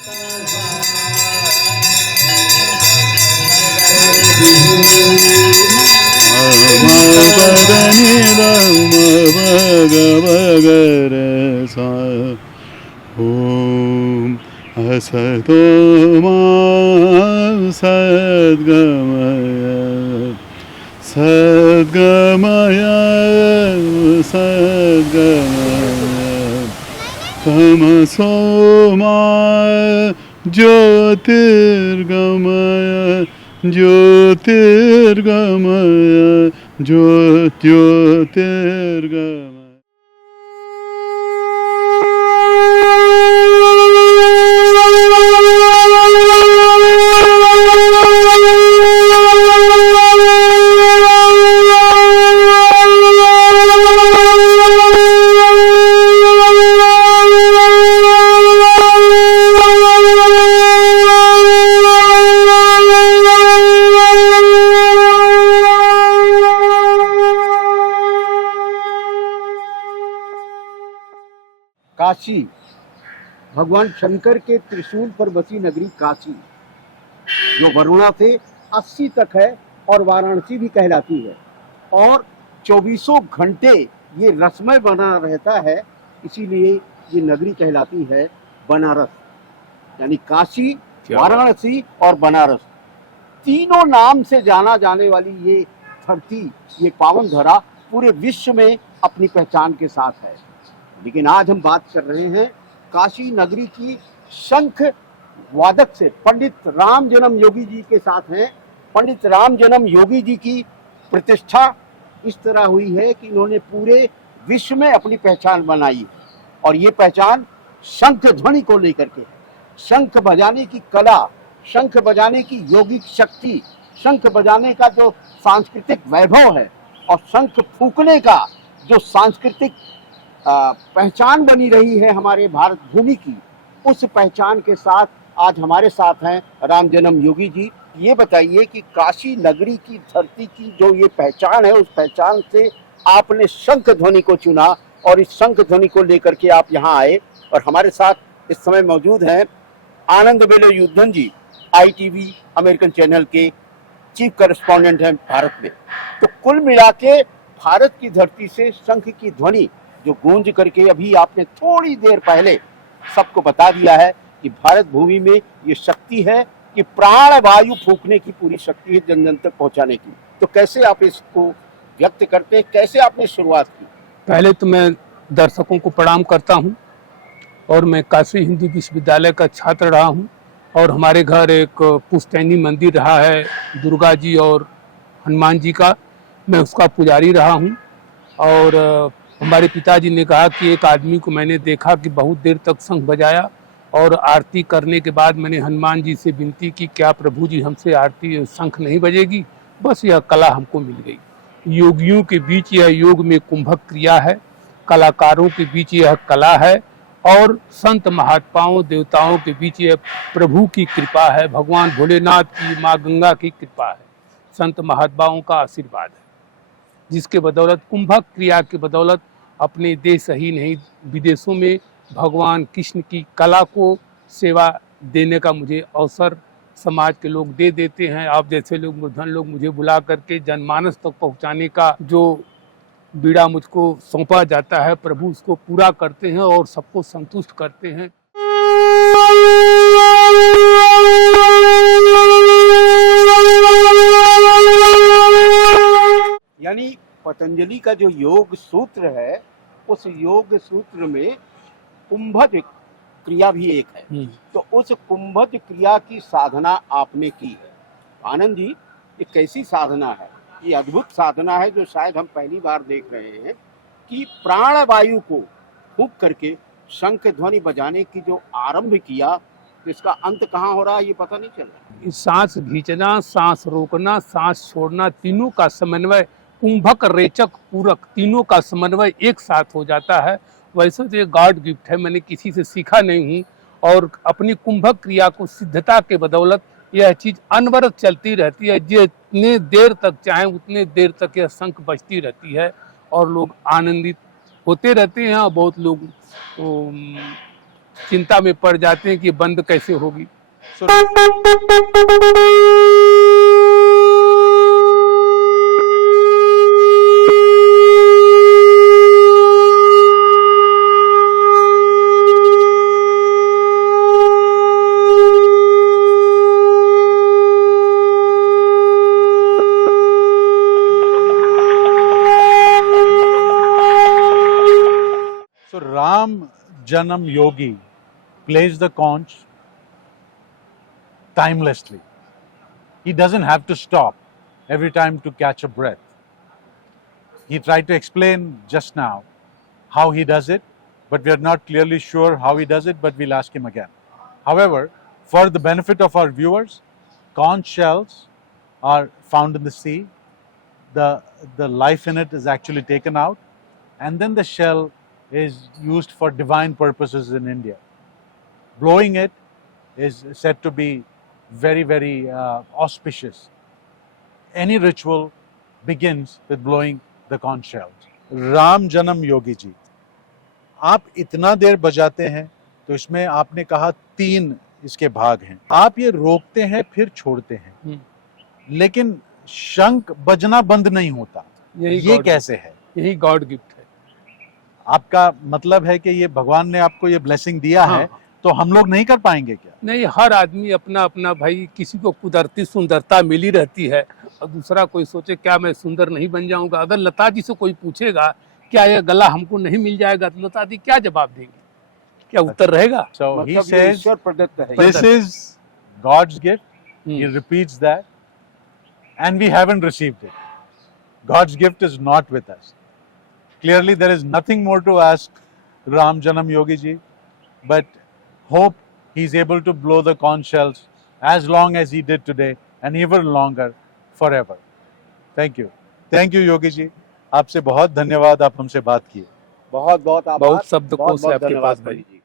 ओम असतो मा सद्गमय सद्गमय सद्गमय तमसो मा ज्योतिर्गमय ज्योतिर्गमय ज्योतिर्गमय। काशी, भगवान शंकर के त्रिशूल पर बसी नगरी काशी, जो वरुणा से 80 तक है और वाराणसी भी कहलाती है, और 24 घंटे ये रसमय बना रहता है, इसीलिए ये नगरी कहलाती है बनारस। यानी काशी, वाराणसी और बनारस, तीनों नाम से जाना जाने वाली ये धरती, ये पावन धरा पूरे विश्व में अपनी पहचान के साथ है। लेकिन आज हम बात कर रहे हैं काशी नगरी की शंख वादक से। पंडित राम जन्म योगी जी के साथ हैं। पंडित राम जन्म योगी जी की प्रतिष्ठा इस तरह हुई है कि इन्होंने पूरे विश्व में अपनी पहचान बनाई, और ये पहचान शंख ध्वनि को लेकर के है। शंख बजाने की कला, शंख बजाने की योगिक शक्ति, शंख बजाने का जो सांस्कृतिक वैभव है, और शंख फूंकने का जो सांस्कृतिक पहचान बनी रही है हमारे भारत भूमि की, उस पहचान के साथ आज हमारे साथ हैं राम जन्म योगी जी। ये बताइए कि काशी नगरी की धरती की जो ये पहचान है, उस पहचान से आपने शंख ध्वनि को चुना, और इस शंख ध्वनि को लेकर के आप यहाँ आए, और हमारे साथ इस समय मौजूद हैं आनंद वेलुयुद्धन जी, ITV अमेरिकन चैनल के चीफ करेस्पॉन्डेंट हैं भारत में। तो कुल मिला के भारत की धरती से शंख की ध्वनि जो गूंज करके अभी आपने थोड़ी देर पहले सबको बता दिया है कि भारत भूमि में ये शक्ति है कि प्राण वायु फूंकने की पूरी शक्ति है जन जन तक पहुंचाने की। तो कैसे आप इसको व्यक्त करते हैं, कैसे आपने शुरुआत की? पहले तो मैं दर्शकों को प्रणाम करता हूं, और मैं काशी हिंदू विश्वविद्यालय का छात्र रहा हूं, और हमारे घर एक पुश्तैनी मंदिर रहा है दुर्गा जी और हनुमान जी का, मैं उसका पुजारी रहा हूं। और हमारे पिताजी ने कहा कि एक आदमी को मैंने देखा कि बहुत देर तक शंख बजाया, और आरती करने के बाद मैंने हनुमान जी से विनती की, क्या प्रभु जी हमसे आरती शंख नहीं बजेगी? बस यह कला हमको मिल गई। योगियों के बीच यह योग में कुंभक क्रिया है, कलाकारों के बीच यह कला है, और संत महात्माओं देवताओं के बीच यह प्रभु की कृपा है, भगवान भोलेनाथ की, माँ गंगा की कृपा है, संत महात्माओं का आशीर्वाद है, जिसके बदौलत कुंभक क्रिया के बदौलत अपने देश ही नहीं विदेशों में भगवान कृष्ण की कला को सेवा देने का मुझे अवसर समाज के लोग दे देते हैं। आप जैसे लोग, मूर्धन लोग मुझे बुला करके जनमानस तक पहुंचाने का जो बीड़ा मुझको सौंपा जाता है, प्रभु उसको पूरा करते हैं और सबको संतुष्ट करते हैं। यानी पतंजलि का जो योग सूत्र है, उस योग सूत्र में कुंभज क्रिया भी एक है। तो उस कुंभज क्रिया की साधना आपने की है। आनंद जी, ये कैसी साधना है? ये अद्भुत साधना है जो शायद हम पहली बार देख रहे हैं कि प्राण वायु को फूंक करके शंख ध्वनि बजाने की जो आरंभ किया, तो इसका अंत कहाँ हो रहा है ये पता नहीं चल रहा। सांस खींचना, सांस रोकना, सांस छोड़ना, तीनों का समन्वय, कुंभक रेचक पूरक, तीनों का समन्वय एक साथ हो जाता है। वैसे तो ये गॉड गिफ्ट है, मैंने किसी से सीखा नहीं हूँ, और अपनी कुंभक क्रिया को सिद्धता के बदौलत यह चीज़ अनवरत चलती रहती है। जितने देर तक चाहे उतने देर तक यह शंख बजती रहती है, और लोग आनंदित होते रहते हैं। और बहुत लोग चिंता में पड़ जाते हैं कि बंद कैसे होगी। So, so Ram Janam Yogi plays the conch timelessly. He doesn't have to stop every time to catch a breath. He tried to explain just now how he does it, but we are not clearly sure how he does it, but we'll ask him again. However, for the benefit of our viewers, conch shells are found in the sea. The life in it is actually taken out, and then the shell is used for divine purposes in India. Blowing it is said to be very, very auspicious. Any ritual begins with blowing the conch shells. Ram जन्म योगी जी, आप इतना देर बजाते हैं तो इसमें आपने कहा 3 इसके भाग हैं। आप ये रोकते हैं फिर छोड़ते हैं, लेकिन शंख बजना बंद नहीं होता, ये कैसे है? यही गॉड गिफ्ट है। आपका मतलब है कि ये भगवान ने आपको ये ब्लेसिंग दिया है, तो हम लोग नहीं कर पाएंगे क्या? नहीं, हर आदमी अपना अपना, भाई किसी को कुदरती सुंदरता मिली रहती है और दूसरा कोई सोचे क्या मैं सुंदर नहीं बन जाऊंगा। अगर लता जी से कोई पूछेगा क्या ये गला हमको नहीं मिल जाएगा, तो लता जी क्या जवाब देंगे, क्या उत्तर रहेगा? So he मतलब ये says ईश्वर प्रदत्त है। this is God's gift. He repeats that, and we haven't received it. God's gift is not with us. Clearly, there is nothing more to ask Ram Janam Yogi ji, but hope he's able to blow the conch shells as long as he did today, and even longer, forever. Thank you. Thank you, Yogi ji. आपसे बहुत धन्यवाद, आप हमसे बात किए। बहुत बहुत आभार। बहुत शब्दकोश है आपके धन्यवाद पास भाई। जी।